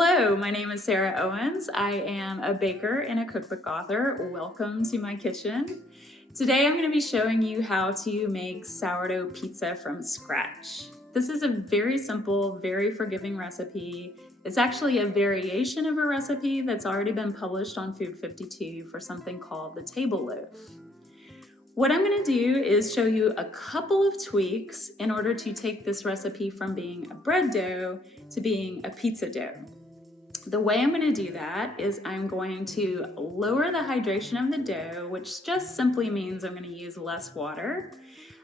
Hello, my name is Sarah Owens. I am a baker and a cookbook author. Welcome to my kitchen. Today I'm going to be showing you how to make sourdough pizza from scratch. This is a very simple, very forgiving recipe. It's actually a variation of a recipe that's already been published on Food 52 for something called the table loaf. What I'm going to do is show you a couple of tweaks in order to take this recipe from being a bread dough to being a pizza dough. The way I'm going to do that is I'm going to lower the hydration of the dough, which just simply means I'm going to use less water.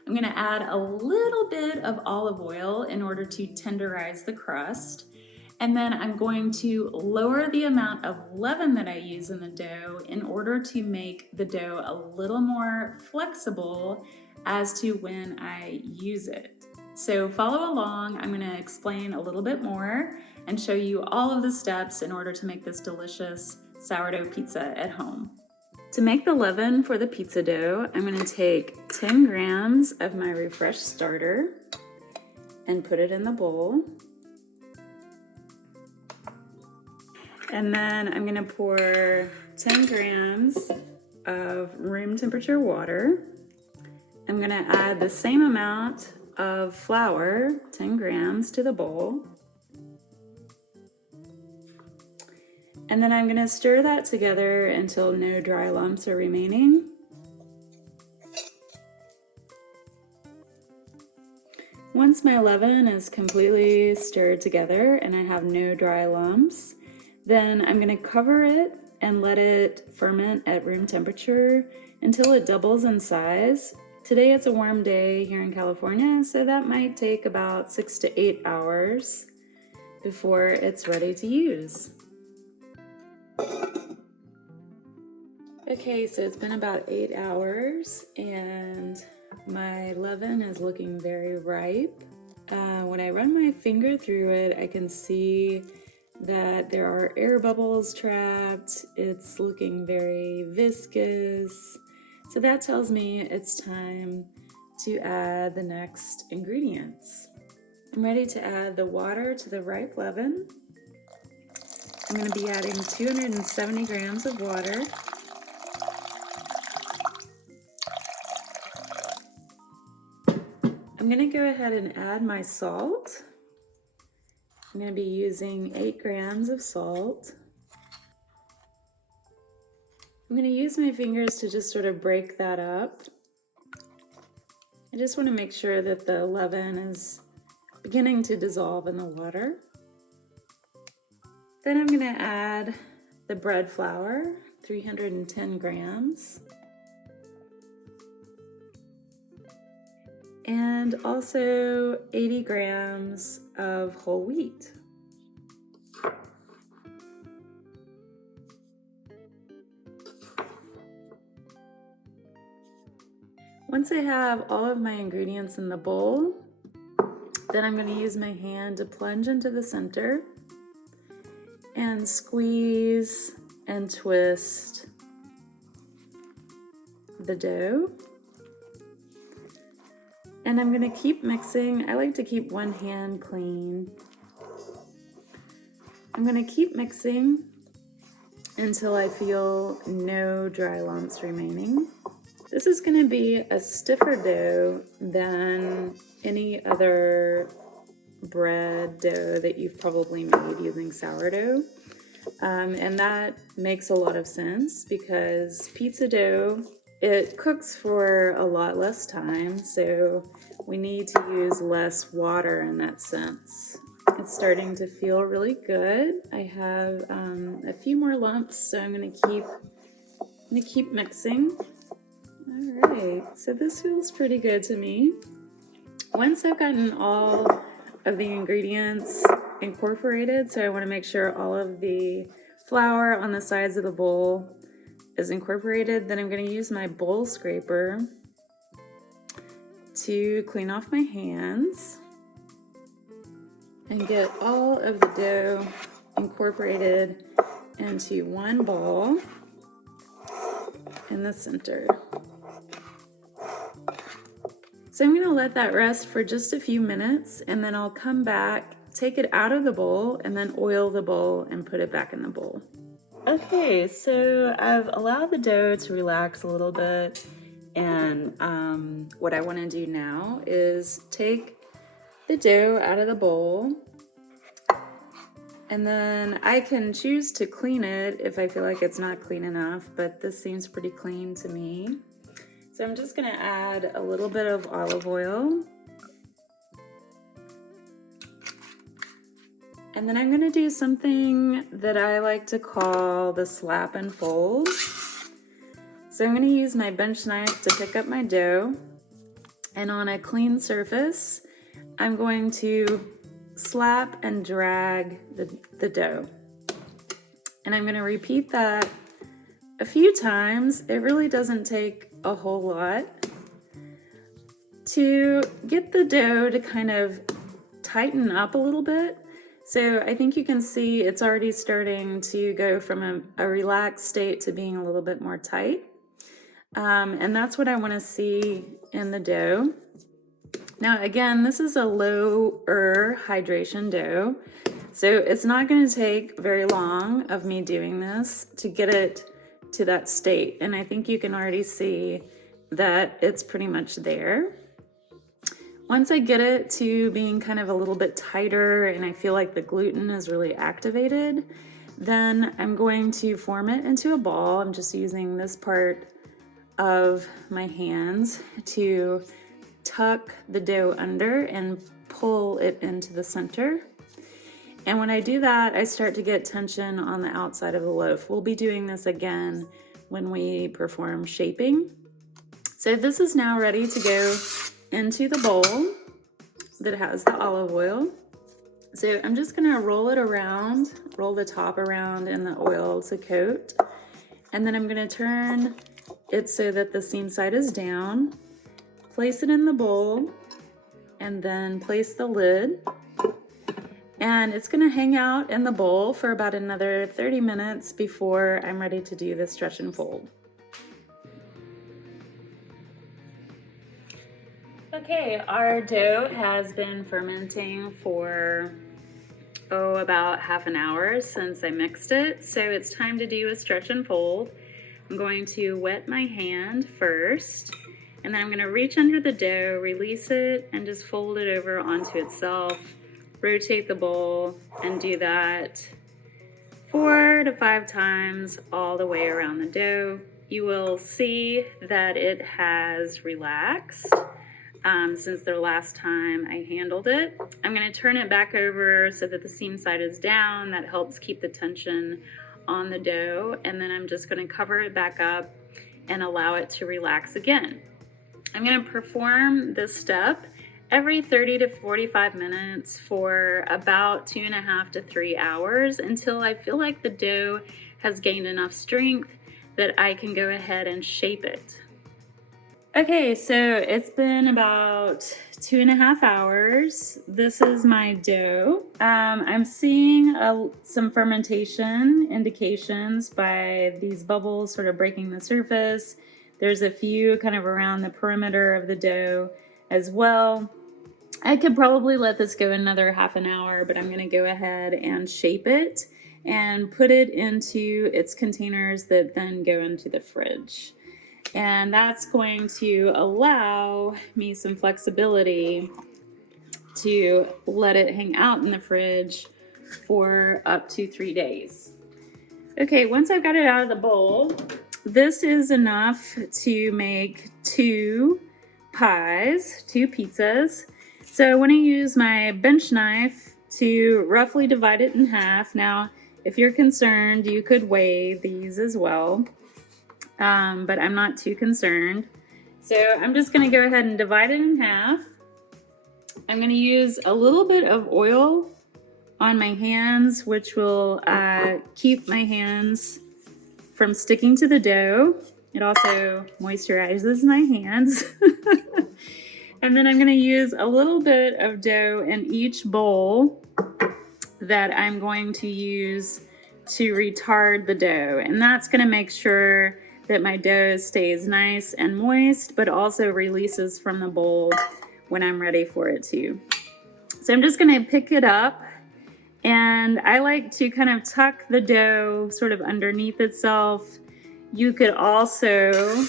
I'm going to add a little bit of olive oil in order to tenderize the crust. And then I'm going to lower the amount of leaven that I use in the dough in order to make the dough a little more flexible as to when I use it. So follow along. I'm going to explain a little bit more and show you all of the steps in order to make this delicious sourdough pizza at home. To make the leaven for the pizza dough, I'm going to take 10 grams of my refreshed starter and put it in the bowl. And then I'm going to pour 10 grams of room temperature water. I'm going to add the same amount of flour, 10 grams, to the bowl. And then I'm going to stir that together until no dry lumps are remaining. Once my leaven is completely stirred together and I have no dry lumps, then I'm going to cover it and let it ferment at room temperature until it doubles in size. Today it's a warm day here in California, so that might take about 6 to 8 hours before it's ready to use. Okay, so it's been about 8 hours and my leaven is looking very ripe. When I run my finger through it, I can see that there are air bubbles trapped. It's looking very viscous. So that tells me it's time to add the next ingredients. I'm ready to add the water to the ripe leaven. I'm going to be adding 270 grams of water. I'm going to go ahead and add my salt. I'm going to be using 8 grams of salt. I'm going to use my fingers to just sort of break that up. I just want to make sure that the leaven is beginning to dissolve in the water. Then I'm going to add the bread flour, 310 grams. And also 80 grams of whole wheat. Once I have all of my ingredients in the bowl, then I'm going to use my hand to plunge into the center and squeeze and twist the dough. And I'm going to keep mixing. I like to keep one hand clean. I'm going to keep mixing until I feel no dry lumps remaining. This is going to be a stiffer dough than any other bread dough that you've probably made using sourdough. And that makes a lot of sense because pizza dough, it cooks for a lot less time, so we need to use less water in that sense. It's starting to feel really good. I have a few more lumps, so I'm gonna keep mixing. All right, so this feels pretty good to me. Once I've gotten all of the ingredients incorporated, so I want to make sure all of the flour on the sides of the bowl is incorporated, then I'm going to use my bowl scraper to clean off my hands and get all of the dough incorporated into one ball in the center. So I'm going to let that rest for just a few minutes and then I'll come back take it out of the bowl and then oil the bowl and put it back in the bowl. Okay, so I've allowed the dough to relax a little bit, and what I want to do now is take the dough out of the bowl, and then I can choose to clean it if I feel like it's not clean enough, but this seems pretty clean to me. So I'm just going to add a little bit of olive oil. And then I'm going to do something that I like to call the slap and fold. So I'm going to use my bench knife to pick up my dough. And on a clean surface, I'm going to slap and drag the dough. And I'm going to repeat that a few times. It really doesn't take a whole lot to get the dough to kind of tighten up a little bit. So I think you can see it's already starting to go from a relaxed state to being a little bit more tight. And that's what I want to see in the dough. Now, again, this is a lower hydration dough, so it's not going to take very long of me doing this to get it to that state. And I think you can already see that it's pretty much there. Once I get it to being kind of a little bit tighter and I feel like the gluten is really activated, then I'm going to form it into a ball. I'm just using this part of my hands to tuck the dough under and pull it into the center. And when I do that, I start to get tension on the outside of the loaf. We'll be doing this again when we perform shaping. So this is now ready to go into the bowl that has the olive oil. So I'm just gonna roll it around, roll the top around in the oil to coat. And then I'm gonna turn it so that the seam side is down, place it in the bowl, and then place the lid. And it's gonna hang out in the bowl for about another 30 minutes before I'm ready to do the stretch and fold. Okay, our dough has been fermenting for, about half an hour since I mixed it. So it's time to do a stretch and fold. I'm going to wet my hand first, and then I'm gonna reach under the dough, release it, and just fold it over onto itself. Rotate the bowl and do that 4 to 5 times all the way around the dough. You will see that it has relaxed since the last time I handled it. I'm going to turn it back over so that the seam side is down. That helps keep the tension on the dough. And then I'm just going to cover it back up and allow it to relax again. I'm going to perform this step every 30 to 45 minutes for about 2.5 to 3 hours until I feel like the dough has gained enough strength that I can go ahead and shape it. Okay, so it's been about 2.5 hours. This is my dough. I'm seeing some fermentation indications by these bubbles sort of breaking the surface. There's a few kind of around the perimeter of the dough as well. I could probably let this go another half an hour, but I'm gonna go ahead and shape it and put it into its containers that then go into the fridge. And that's going to allow me some flexibility to let it hang out in the fridge for up to 3 days. Okay, once I've got it out of the bowl, this is enough to make 2 pies, 2 pizzas. So I want to use my bench knife to roughly divide it in half. Now, if you're concerned, you could weigh these as well. But I'm not too concerned. So I'm just going to go ahead and divide it in half. I'm going to use a little bit of oil on my hands, which will keep my hands from sticking to the dough. It also moisturizes my hands. And then I'm going to use a little bit of dough in each bowl that I'm going to use to retard the dough. And that's going to make sure that my dough stays nice and moist, but also releases from the bowl when I'm ready for it to. So I'm just gonna pick it up, and I like to kind of tuck the dough sort of underneath itself. You could also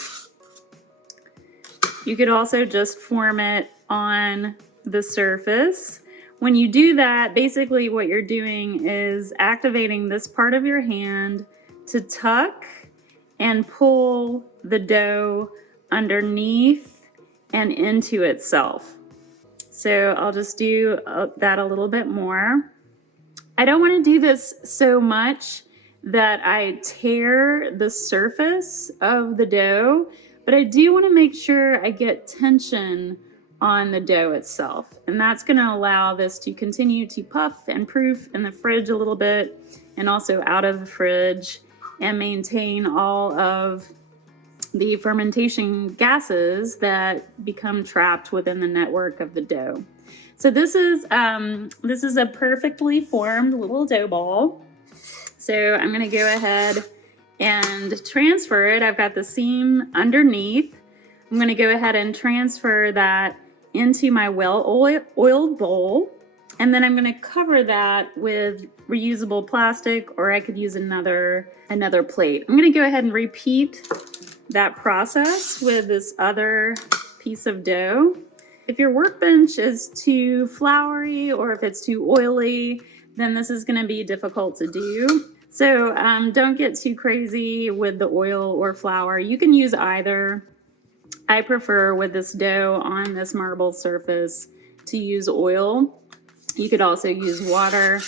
just form it on the surface. When you do that, basically what you're doing is activating this part of your hand to tuck and pull the dough underneath and into itself. So I'll just do that a little bit more. I don't want to do this so much that I tear the surface of the dough, but I do want to make sure I get tension on the dough itself. And that's going to allow this to continue to puff and proof in the fridge a little bit, and also out of the fridge, and maintain all of the fermentation gases that become trapped within the network of the dough. So this is a perfectly formed little dough ball. So I'm going to go ahead and transfer it. I've got the seam underneath. I'm going to go ahead and transfer that into my well-oiled bowl. And then I'm going to cover that with reusable plastic, or I could use another plate. I'm going to go ahead and repeat that process with this other piece of dough. If your workbench is too floury or if it's too oily, then this is going to be difficult to do. So don't get too crazy with the oil or flour. You can use either. I prefer with this dough on this marble surface to use oil. You could also use water,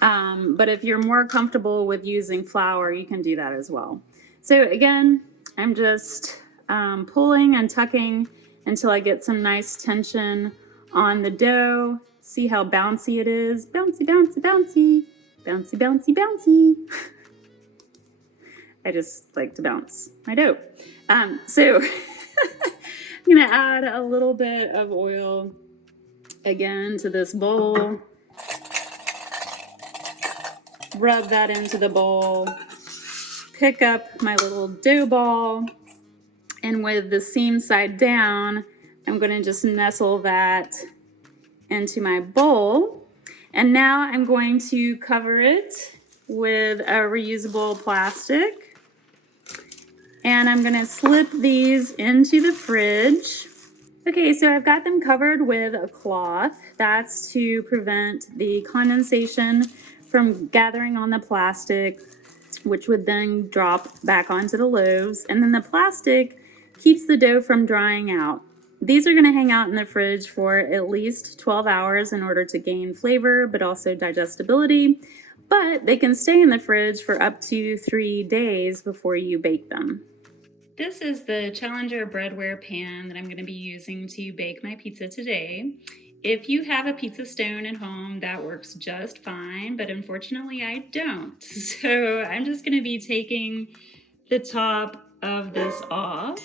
but if you're more comfortable with using flour, you can do that as well. So again, I'm just pulling and tucking until I get some nice tension on the dough. See how bouncy it is? Bouncy, bouncy, bouncy. Bouncy, bouncy, bouncy. I just like to bounce my dough. So I'm gonna add a little bit of oil again to this bowl. Rub that into the bowl. Pick up my little dough ball, and with the seam side down, I'm going to just nestle that into my bowl. And now I'm going to cover it with a reusable plastic. And I'm going to slip these into the fridge. Okay, so I've got them covered with a cloth. That's to prevent the condensation from gathering on the plastic, which would then drop back onto the loaves. And then the plastic keeps the dough from drying out. These are going to hang out in the fridge for at least 12 hours in order to gain flavor, but also digestibility. But they can stay in the fridge for up to 3 days before you bake them. This is the Challenger breadware pan that I'm going to be using to bake my pizza today. If you have a pizza stone at home, that works just fine, but unfortunately I don't. So I'm just going to be taking the top of this off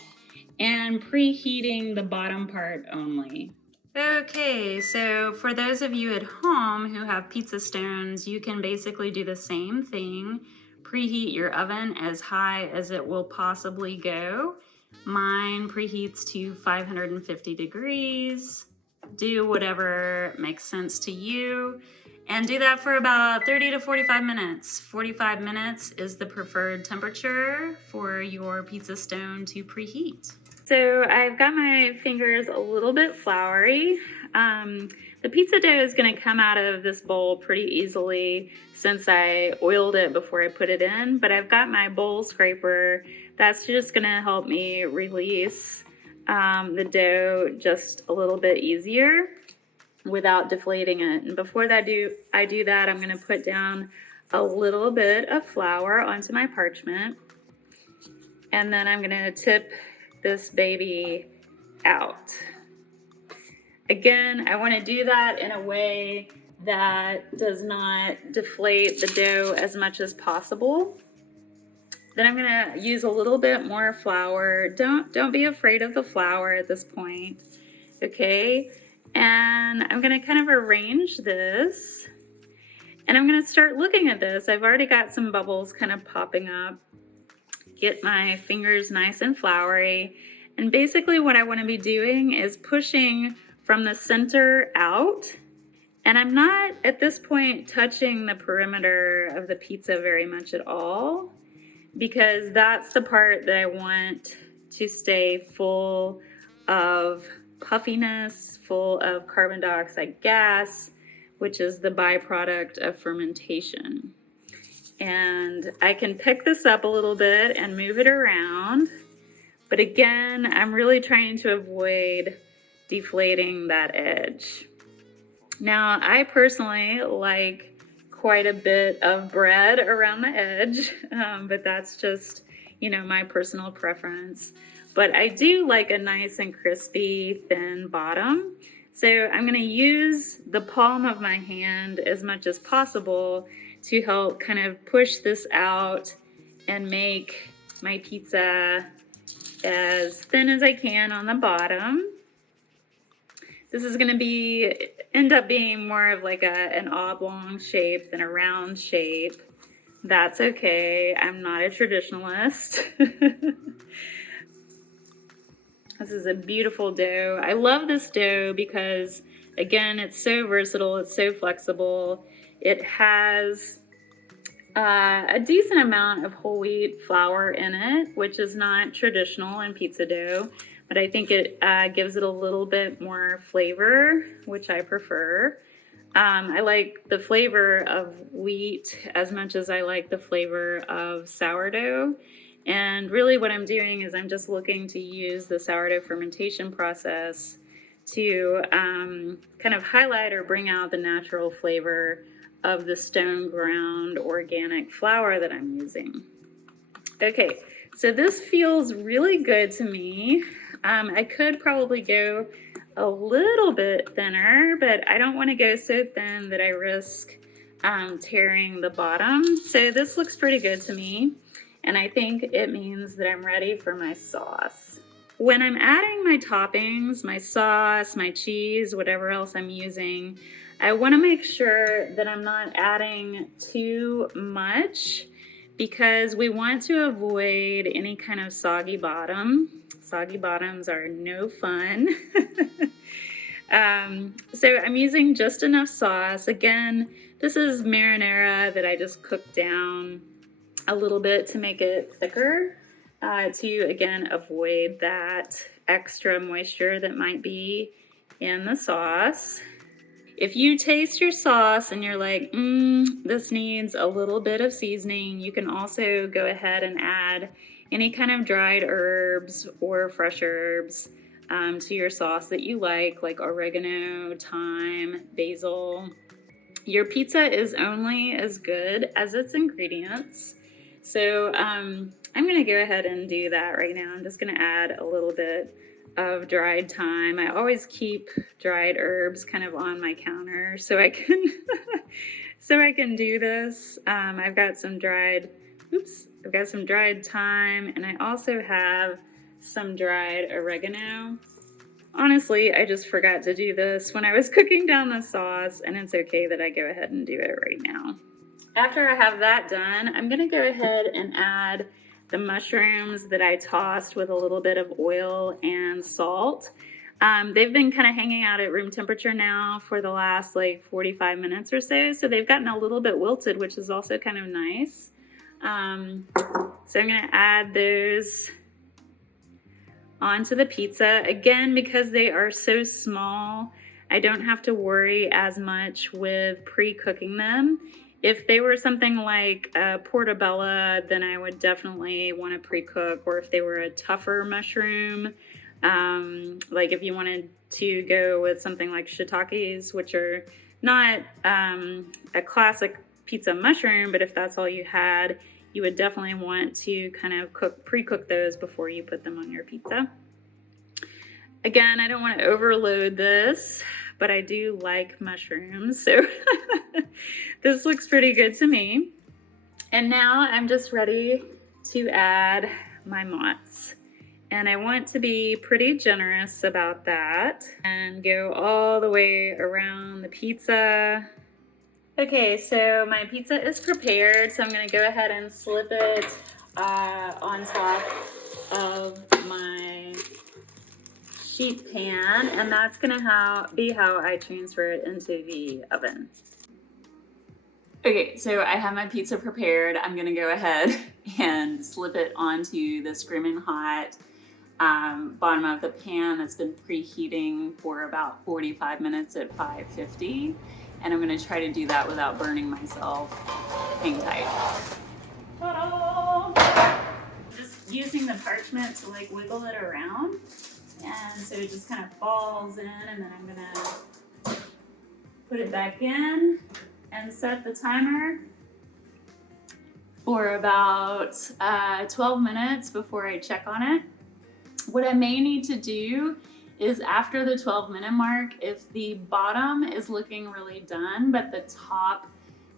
and preheating the bottom part only. Okay, so for those of you at home who have pizza stones, you can basically do the same thing. Preheat your oven as high as it will possibly go. Mine preheats to 550 degrees. Do whatever makes sense to you, and do that for about 30 to 45 minutes. 45 minutes is the preferred temperature for your pizza stone to preheat. So I've got my fingers a little bit floury. The pizza dough is going to come out of this bowl pretty easily since I oiled it before I put it in, but I've got my bowl scraper. That's just going to help me release the dough just a little bit easier without deflating it. And before I do that, I'm going to put down a little bit of flour onto my parchment, and then I'm going to tip this baby out. Again, I want to do that in a way that does not deflate the dough as much as possible. Then I'm going to use a little bit more flour. Don't be afraid of the flour at this point. Okay? And I'm going to kind of arrange this. And I'm going to start looking at this. I've already got some bubbles kind of popping up. Get my fingers nice and floury. And basically what I want to be doing is pushing from the center out And I'm not, at this point, touching the perimeter of the pizza very much at all, because that's the part that I want to stay full of puffiness, full of carbon dioxide gas, which is the byproduct of fermentation. And I can pick this up a little bit and move it around. But again, I'm really trying to avoid deflating that edge. Now, I personally like quite a bit of bread around the edge, but that's just, my personal preference. But I do like a nice and crispy, thin bottom. So I'm going to use the palm of my hand as much as possible to help kind of push this out and make my pizza as thin as I can on the bottom. This is going to end up being more of like an oblong shape than a round shape. That's okay. I'm not a traditionalist. This is a beautiful dough. I love this dough because, again, it's so versatile. It's so flexible. It has a decent amount of whole wheat flour in it, which is not traditional in pizza dough. But I think it gives it a little bit more flavor, which I prefer. I like the flavor of wheat as much as I like the flavor of sourdough. And really what I'm doing is I'm just looking to use the sourdough fermentation process to kind of highlight or bring out the natural flavor of the stone ground organic flour that I'm using. Okay, so this feels really good to me. I could probably go a little bit thinner, but I don't want to go so thin that I risk tearing the bottom. So this looks pretty good to me, and I think it means that I'm ready for my sauce. When I'm adding my toppings, my sauce, my cheese, whatever else I'm using, I want to make sure that I'm not adding too much, because we want to avoid any kind of soggy bottom. Soggy bottoms are no fun. So I'm using just enough sauce. Again, this is marinara that I just cooked down a little bit to make it thicker, to again avoid that extra moisture that might be in the sauce. If you taste your sauce and you're like, this needs a little bit of seasoning, you can also go ahead and add any kind of dried herbs or fresh herbs to your sauce that you like oregano, thyme, basil. Your pizza is only as good as its ingredients. So I'm going to go ahead and do that right now. I'm just going to add a little bit of dried thyme. I always keep dried herbs kind of on my counter so I can do this. I've got some dried thyme, and I also have some dried oregano. Honestly, I just forgot to do this when I was cooking down the sauce, and it's okay that I go ahead and do it right now. After I have that done, I'm going to go ahead and add the mushrooms that I tossed with a little bit of oil and salt. They've been kind of hanging out at room temperature now for the last 45 minutes or so, so they've gotten a little bit wilted, which is also kind of nice. So I'm going to add those onto the pizza. Again, because they are so small, I don't have to worry as much with pre-cooking them. If they were something like a portobello, then I would definitely want to pre-cook, or if they were a tougher mushroom, like if you wanted to go with something like shiitakes, which are not a classic pizza mushroom, but if that's all you had, you would definitely want to kind of pre-cook those before you put them on your pizza. Again, I don't want to overload this, but I do like mushrooms, so this looks pretty good to me. And now I'm just ready to add my mozz. And I want to be pretty generous about that and go all the way around the pizza. Okay, so my pizza is prepared, so I'm going to go ahead and slip it on top of my sheet pan, and that's gonna be how I transfer it into the oven. Okay, so I have my pizza prepared. I'm gonna go ahead and slip it onto the screaming hot bottom of the pan that's been preheating for about 45 minutes at 550. And I'm gonna try to do that without burning myself. Hang tight. Ta-da! Just using the parchment to like wiggle it around. And so it just kind of falls in, and then I'm gonna put it back in and set the timer for about 12 minutes before I check on it. What I may need to do is after the 12-minute mark, if the bottom is looking really done, but the top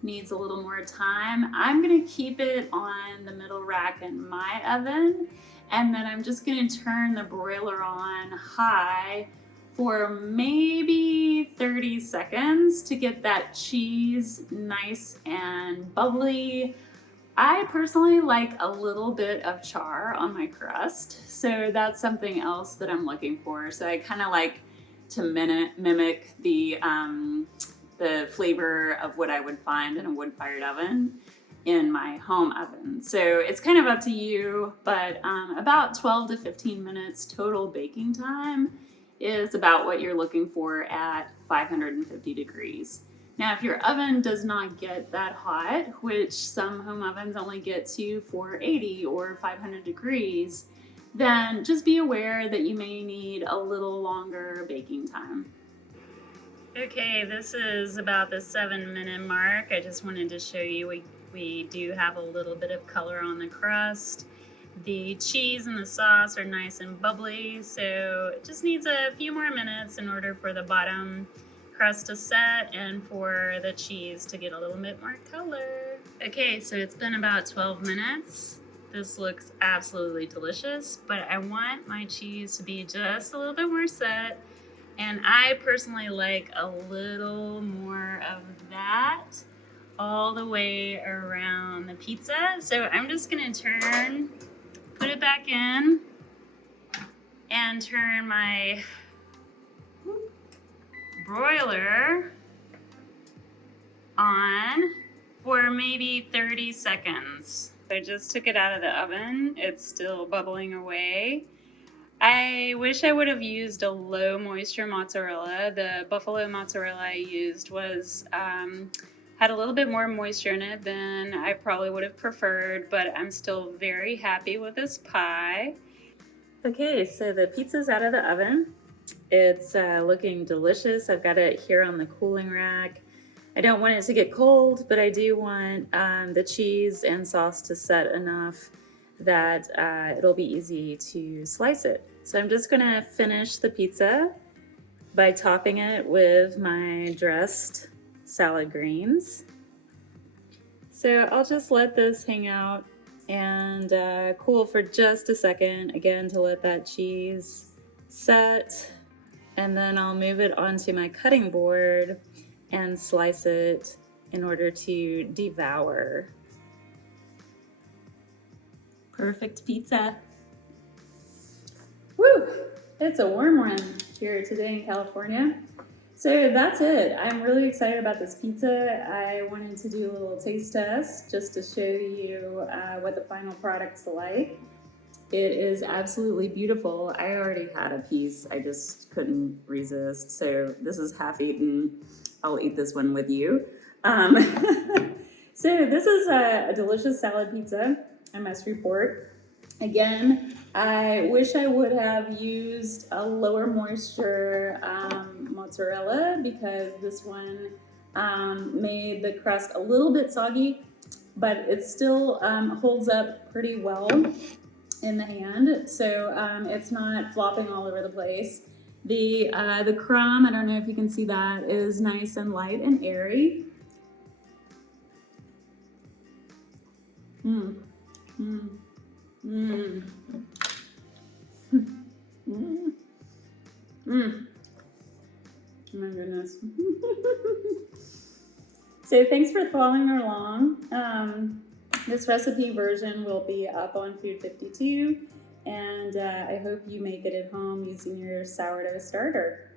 needs a little more time, I'm gonna keep it on the middle rack in my oven, and then I'm just gonna turn the broiler on high for maybe 30 seconds to get that cheese nice and bubbly. I personally like a little bit of char on my crust, so that's something else that I'm looking for. So I kind of like to mimic the flavor of what I would find in a wood-fired oven in my home oven. So it's kind of up to you, but about 12 to 15 minutes total baking time is about what you're looking for at 550 degrees. Now, if your oven does not get that hot, which some home ovens only get to 480 or 500 degrees, then just be aware that you may need a little longer baking time. Okay, this is about the 7-minute mark. I just wanted to show you we do have a little bit of color on the crust. The cheese and the sauce are nice and bubbly, so it just needs a few more minutes in order for the bottom crust to set and for the cheese to get a little bit more color. Okay, so it's been about 12 minutes. This looks absolutely delicious, but I want my cheese to be just a little bit more set, and I personally like a little more of that all the way around the pizza. So I'm just gonna put it back in and turn my broiler on for maybe 30 seconds. I just took it out of the oven. It's still bubbling away. I wish I would have used a low moisture mozzarella. The buffalo mozzarella I used was had a little bit more moisture in it than I probably would have preferred, but I'm still very happy with this pie. Okay, so the pizza's out of the oven. It's looking delicious. I've got it here on the cooling rack. I don't want it to get cold, but I do want the cheese and sauce to set enough that it'll be easy to slice it. So I'm just gonna finish the pizza by topping it with my dressed salad greens. So I'll just let this hang out and cool for just a second, again, to let that cheese set. And then I'll move it onto my cutting board and slice it in order to devour. Perfect pizza. Woo! It's a warm one here today in California. So that's it. I'm really excited about this pizza. I wanted to do a little taste test just to show you what the final product's like. It is absolutely beautiful. I already had a piece. I just couldn't resist. So this is half eaten. I'll eat this one with you. So this is a delicious salad pizza, I must report. Again, I wish I would have used a lower moisture mozzarella because this one made the crust a little bit soggy, but it still holds up pretty well in the hand, so it's not flopping all over the place. The crumb, I don't know if you can see that, is nice and light and airy. Oh my goodness. So thanks for following along. This recipe version will be up on Food 52, and I hope you make it at home using your sourdough starter.